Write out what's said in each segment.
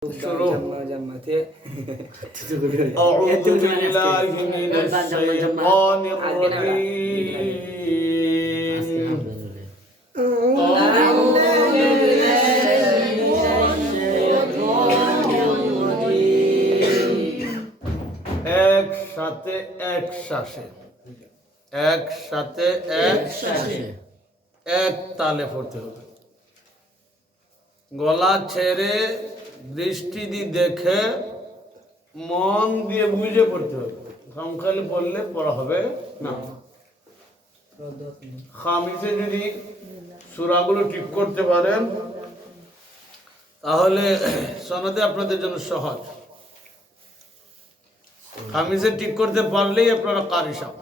أعوذ بالله من الشيطان الرجيم একসাথে এক শ্বাসে এক তালে পড়তে হবে। গলা ছেড়ে দৃষ্টি দিয়ে দেখে মন দিয়ে বুঝে পড়তে হবে। খামখালি পড়লে পড়া হবে না। খামিজে যদি সূরাগুলো ঠিক করতে পারেন তাহলে সনদে আপনাদের জন্য সহজ। খামিজে ঠিক করতে পারলেই আপনারা কারি সাহেব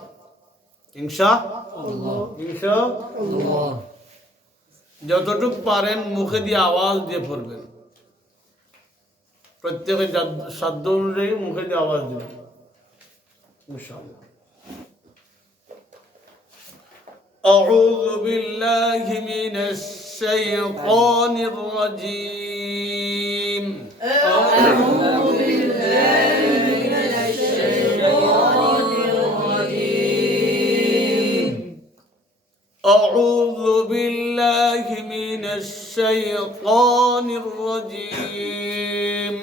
ইনশাআল্লাহ। যতটুক পারেন মুখে দিয়ে আওয়াজ দিয়ে পড়বেন। প্রত্যেকের সাধ্য অনুযায়ী মুখে দিয়ে আওয়াজ দিবেন ইনশাআল্লাহ। أعوذ بالله من الشيطان الرجيم أعوذ بالله من الشيطان الرجيم أعوذ بالله من الشيطان الرجيم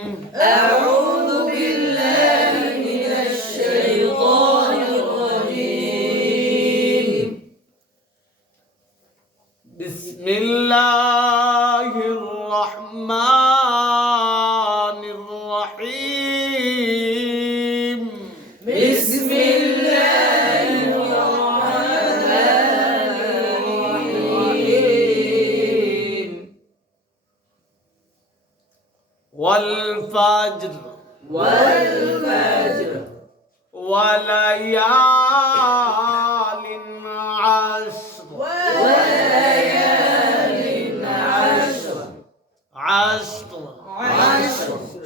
أعوذ بالله من الشيطان الرجيم بسم الله الرحمن الرحيم بسم الله الرحمن الرحيم والفجر وليال عشر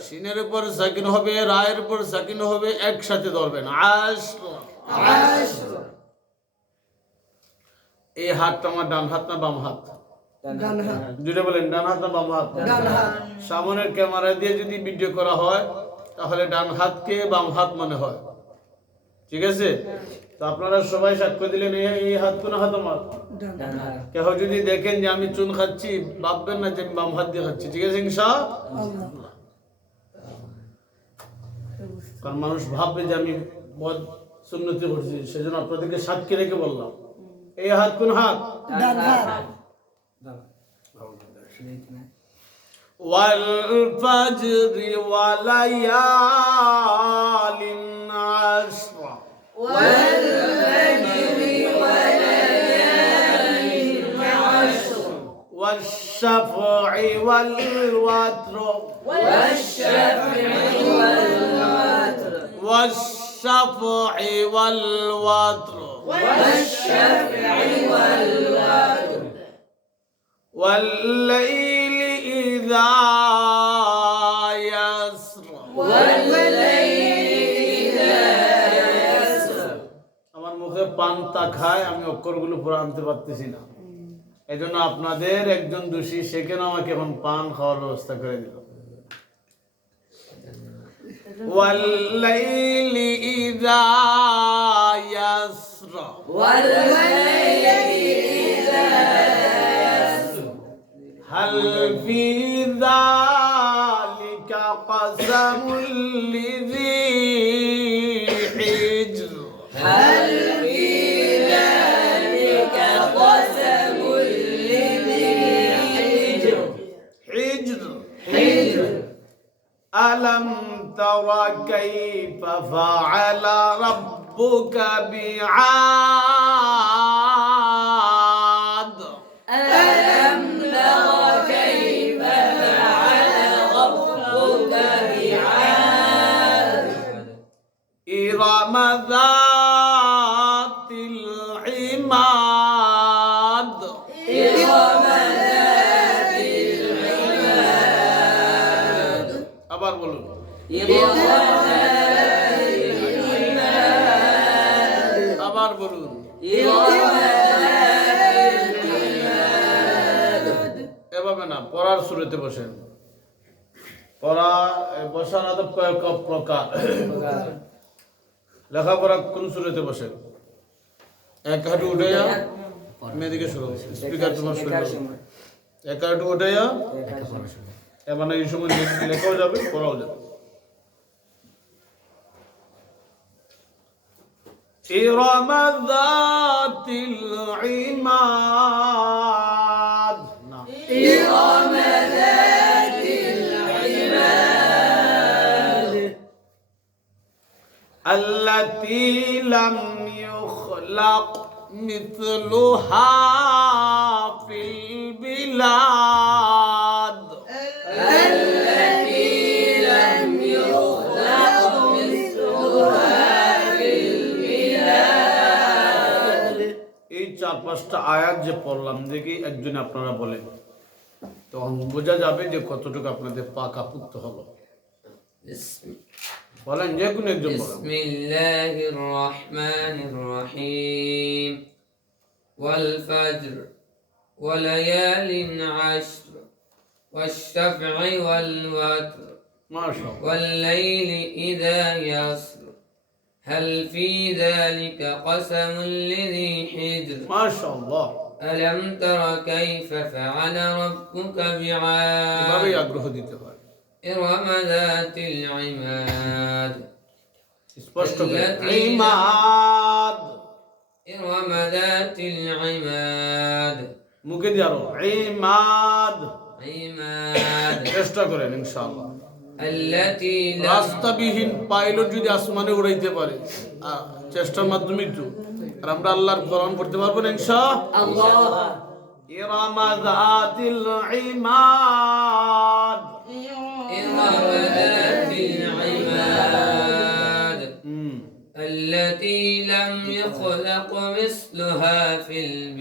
সিনের উপর সাকিন হবে, রায়ের উপর সাকিন হবে, একসাথে ধরবেন আশর। এই হাতটা আমার ডান হাত না বাম হাত? দুটো বলেন, ডান হাত না বাম হাত? সামনের ক্যামেরা দিয়ে যদি ভিডিও করা হয় তাহলে ডান হাতকে বাম হাত মনে হয়, ঠিক আছে? তো আপনারা সবাই সাক্ষ্য দিলেন এই হাত কোন হাত আমার? কেউ যদি দেখেন যে আমি চুন খাচ্ছি ভাববেন না যে আমি বাম হাত দিয়ে খাচ্ছি, ঠিক আছে ইনশাআল্লাহ? কারণ মানুষ ভাববে যে আমি বদ সুন্নতি করছি, সেজন্য আপনাদেরকে সাক্ষী রেখে বললাম এই হাত কোন হাত? والفجر وليال عشر والشفع والوتر والليل إذا يسر আমার মুখে পান্তা খায়, আমি অক্ষরগুলো পুরো আনতে পারতেছি না। এই জন্য আপনাদের একজন দোষী সে কেন আমাকে এখন পান খাওয়ার ব্যবস্থা করে দিল। والليل إذا يسر هل في ذلك قسم لذي حجر ألم تر كيف فعل ربك بعاد إرم ذات العماد আবার বলুন আবার বলুন এভাবে না, পড়ার শুরুতে বসেন। পড়া বসার আদব কয়েক প্রকার। লেখাপড়া কোন সুরতে বসে? এক হাঁটু উঠাইয়া মেয়েদিকে শুরু, স্পিকার তোমার শুরু, এক হাঁটু উঠাইয়া, মানে এই সময় লেখাও যাবে পড়াও যাবে। إرم ذات العماد. إرم ذات العماد التي لم يخلق مثلها في البلاد. التي لم يخلق مثلها. এই 4-5টা আয়াত যে পড়লাম দেখি একজন আপনারা বলেন, তখন বোঝা যাবে যে কতটুকু আপনাদের পাকাপুক্ত হলো। বলেন, যে কোনো একজন বলেন। বিসমিল্লাহির রহমানির রহিম ওয়াল ফাজর ওয়া লায়ালিন আশর ওয়াশ শাফঈ ওয়াল ওয়াতর মাশাআল্লাহ। ওয়াল লাইলি ইযা ইয়াসর هل في ذلك قسم لذي حجر মাশাআল্লাহ। ألم تر كيف فعل ربك بعاد এভাবেই আগ্রহ দিতে হয়। إرم ذات العماد স্পষ্ট করে ইমাদ, إرم ذات العماد মুখে দিয়ে আরো ইমাদ, عماد চেষ্টা করেন ইনশাআল্লাহ। التي لم রাস্তাবিহীন পাইলট যদি আসমানে উড়াইতে পারে চেষ্টার মাধ্যমে একটু, আর আমরা আল্লাহর কোরআন পড়তে পারবো না ইনশাআল্লাহ। ইরাম যাতিল ইমাদ। إرم ذات العماد التي لم يخلق مثلها في البلاد